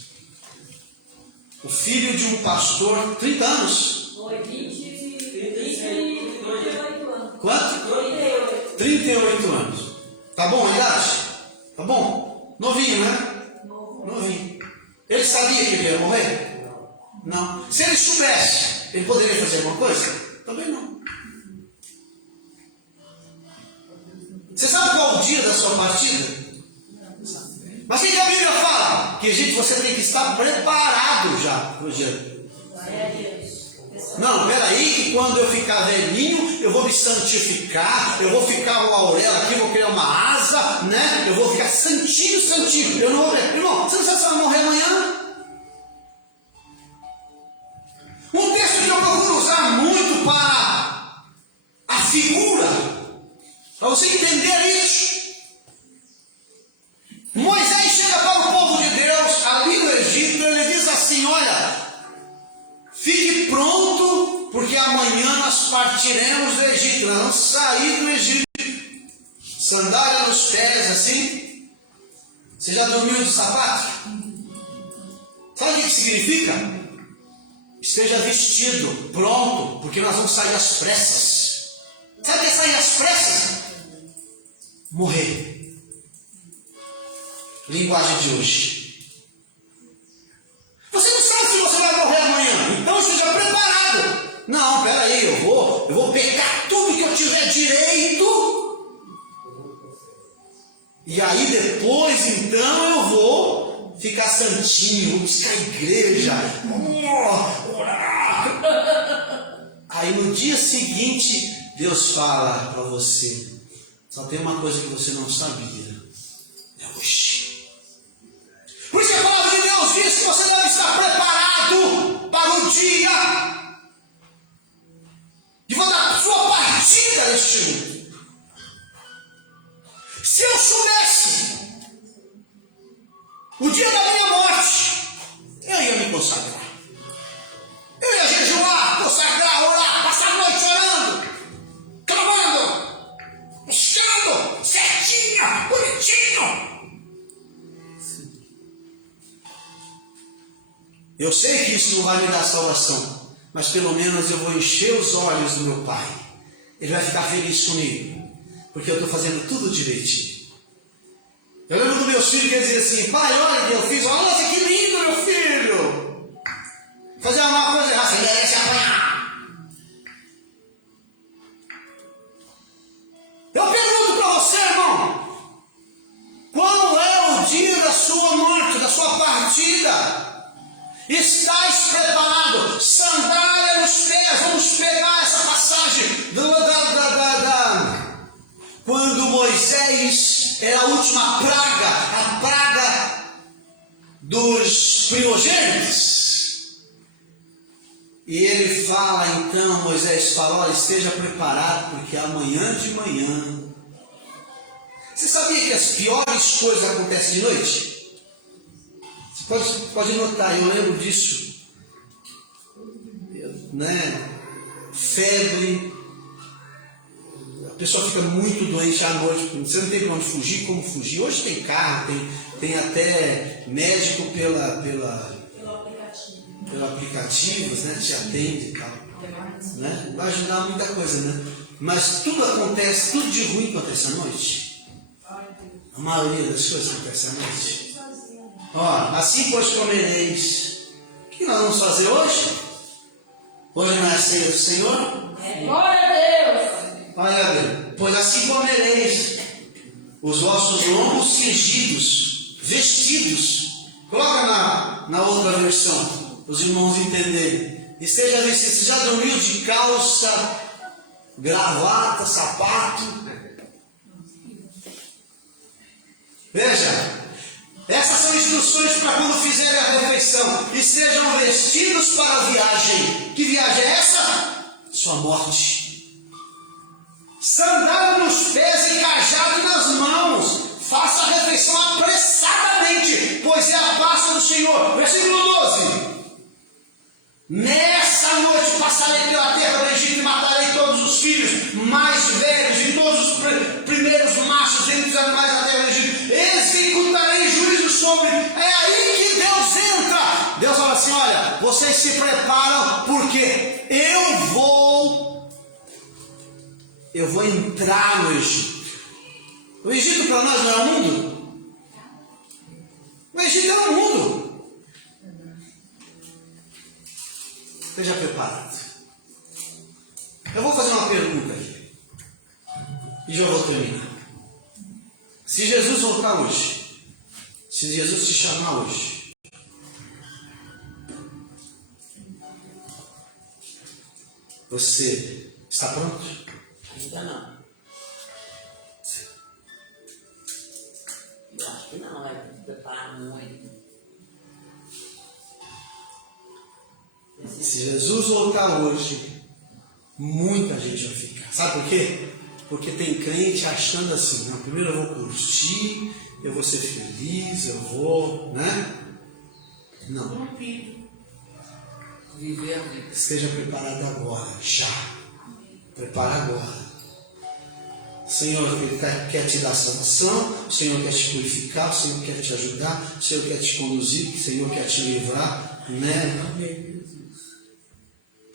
O filho de um pastor, 30 anos. Foi 38 anos. Quanto? 38. 38 anos. Tá bom a idade? Tá bom? Novinho, né? Novinho. Ele sabia que ele ia morrer? Não. Se ele soubesse, ele poderia fazer alguma coisa? Também não. Você sabe qual é o dia da sua partida? Mas o que a Bíblia fala? Que, gente, você tem que estar preparado já para o dia. Glória a Deus. Não, peraí, que quando eu ficar velhinho, eu vou me santificar, eu vou ficar uma auréola aqui, vou criar uma asa, né? Eu vou ficar santinho, santinho. Eu não vou morrer. Irmão, você não sabe se vai morrer amanhã? Um texto que eu procuro usar muito para a figura, para você entender isso. Moisés chega para o povo de Deus, ali no Egito, ele diz assim: olha, fique pronto, porque amanhã nós partiremos do Egito, nós vamos sair do Egito. Sandália nos pés, assim. Você já dormiu de sapato? Sabe o que significa? Esteja vestido, pronto, porque nós vamos sair às pressas. Sabe o que é sair às pressas? Morrer. Linguagem de hoje. Você não sabe se você vai morrer amanhã, então esteja preparado. Não, peraí, eu vou pecar tudo que eu tiver direito. E aí depois, então, eu vou ficar santinho, vou buscar a igreja, orar. Aí no dia seguinte, Deus fala para você: só tem uma coisa que você não sabia, é hoje. Por isso que a palavra de Deus diz que você deve estar preparado para o dia de fazer a sua partida neste mundo. Se eu soubesse o dia da minha morte, eu ia me consagrar. Eu ia jejuar, consagrar, orar, passar a noite orando, clamando, buscando, certinho, bonitinho. Eu sei que isso não vai me dar salvação, mas pelo menos eu vou encher os olhos do meu Pai. Ele vai ficar feliz comigo, porque eu estou fazendo tudo direitinho. Eu lembro dos meus filhos que eles diziam assim: pai, olha o que eu fiz, olha que lindo, meu filho. Fazer uma coisa errada, você merece apanhar. Eu pergunto para você, irmão, qual é o dia da sua morte, da sua partida? Estás preparado? Sandália nos pés. Vamos pegar essa passagem quando Moisés era a última praga, a praga dos primogênitos. E ele fala, então, Moisés fala: olha, esteja preparado, porque amanhã de manhã. Você sabia que as piores coisas acontecem de noite? Pode notar, eu lembro disso, né? Febre, a pessoa fica muito doente à noite, você não tem para onde fugir, como fugir. Hoje tem carro, tem até médico pelo aplicativo, né? Te atende e tal, né? Vai ajudar muita coisa, né? Mas tudo acontece, tudo de ruim acontece à noite. A maioria das coisas acontece à noite. Ó, assim pois comereis. O que nós vamos fazer hoje? Hoje não é a ceia do Senhor? Glória a Deus. Olha a Deus. Pois assim comereis os vossos lombos cingidos, vestidos. Coloca na outra versão, os irmãos entenderem. Esteja vestido. Você já dormiu de calça, gravata, sapato? Veja. Essas são instruções para quando fizerem a refeição. Estejam vestidos para a viagem. Que viagem é essa? Sua morte. Sandália nos pés e cajado nas mãos. Faça a refeição apressadamente, pois é a Páscoa do Senhor. Versículo 12. Nessa noite passarei pela terra do Egito e matarei todos os filhos mais velhos e todos os primeiros machos entre os animais da terra do Egito. Executarei juízo sobre. É aí que Deus entra. Deus fala assim: olha, vocês se preparam, porque eu vou entrar no Egito. O Egito para nós não é o mundo? O Egito é o mundo. Esteja preparado. Eu vou fazer uma pergunta aqui e já vou terminar. Se Jesus voltar hoje, se Jesus te chamar hoje, Você está pronto? Ainda não. Eu acho que não, é preparar muito. Se Jesus voltar hoje, muita gente vai ficar. Sabe por quê? Porque tem crente achando assim, não, primeiro eu vou curtir, eu vou ser feliz, eu vou, né? Não. Viver a vida. Esteja preparado agora, já. Prepara agora. O Senhor quer te dar salvação, o Senhor quer te purificar, o Senhor quer te ajudar, o Senhor quer te conduzir, o Senhor quer te livrar, né?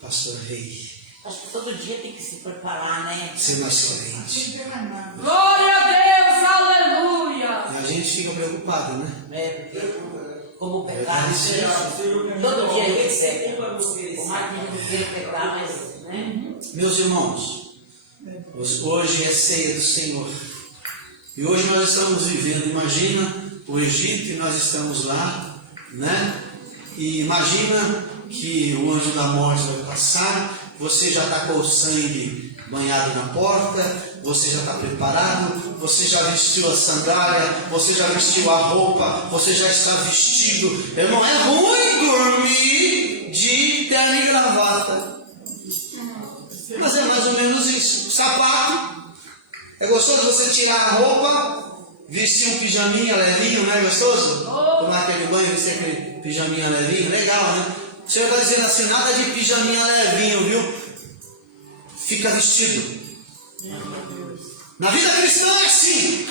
Pastor Rei, Acho que todo dia tem que se preparar, né? ser mais crente. Glória a Deus, aleluia. E a gente fica preocupado, né? É, porque como o pecado, todo dia ele recebe. Por mais que a gente não queira pecar, mas, né? Meus irmãos, hoje é ceia do Senhor. E hoje nós estamos vivendo, imagina o Egito e nós estamos lá, né? E imagina que o anjo da morte vai passar, você já está com o sangue banhado na porta, você já está preparado, você já vestiu a sandália, você já vestiu a roupa, você já está vestido. Irmão, é ruim dormir de terno e gravata. Mas é mais ou menos isso. Sapato. É gostoso você tirar a roupa, vestir um pijaminha levinho, não é gostoso? Tomar aquele banho, vestir aquele pijaminha levinho, legal, né? O Senhor está dizendo assim, nada de pijaminha levinho, viu? Fica vestido. Na vida cristã é assim.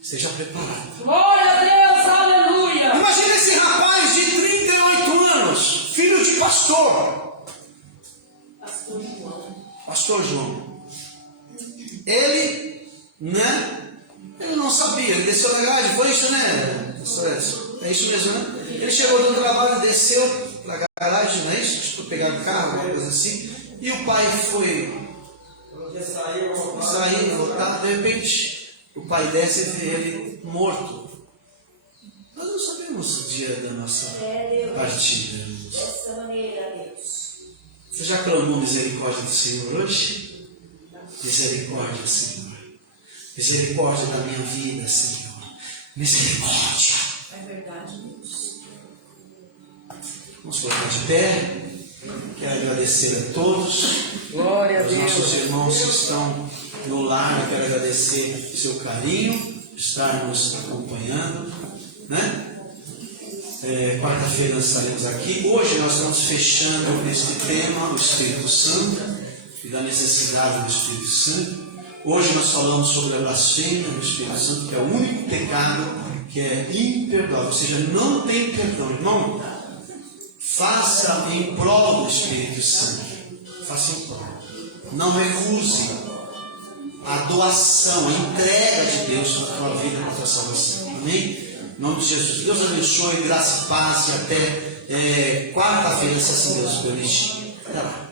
Esteja preparado. Glória a Deus, aleluia. Imagina esse rapaz de 38 anos, filho de pastor. Pastor João. Ele, né? Ele não sabia, ele desceu na garagem, foi isso, né? É isso mesmo, né? Ele chegou do trabalho, desceu para a garagem, não é isso? Acho que pegar o carro, alguma coisa assim. E o pai foi sair, voltar. De repente, o pai desce e vê ele morto. Nós não sabemos o dia da nossa partida. Dessa maneira, Deus. Você já clamou misericórdia do Senhor hoje? Misericórdia, Senhor. Misericórdia da minha vida, Senhor. Misericórdia. É verdade, Deus. Vamos colocar de pé. Quero agradecer a todos. Glória a Os nossos irmãos que estão no lar, eu quero agradecer o seu carinho, estar nos acompanhando, né? Quarta-feira nós estaremos aqui. Hoje nós estamos fechando este tema, o Espírito Santo, e da necessidade do Espírito Santo. Hoje nós falamos sobre a blasfêmia do Espírito Santo, que é o único pecado que é imperdoável, ou seja, não tem perdão. Irmão, faça em prol do Espírito Santo. Faça em prol. Não recuse a doação, a entrega de Deus para a tua vida, para a tua salvação. Amém? Em nome de Jesus. Deus abençoe, graça e paz. E até quarta-feira, se assim Deus permitir. Até lá.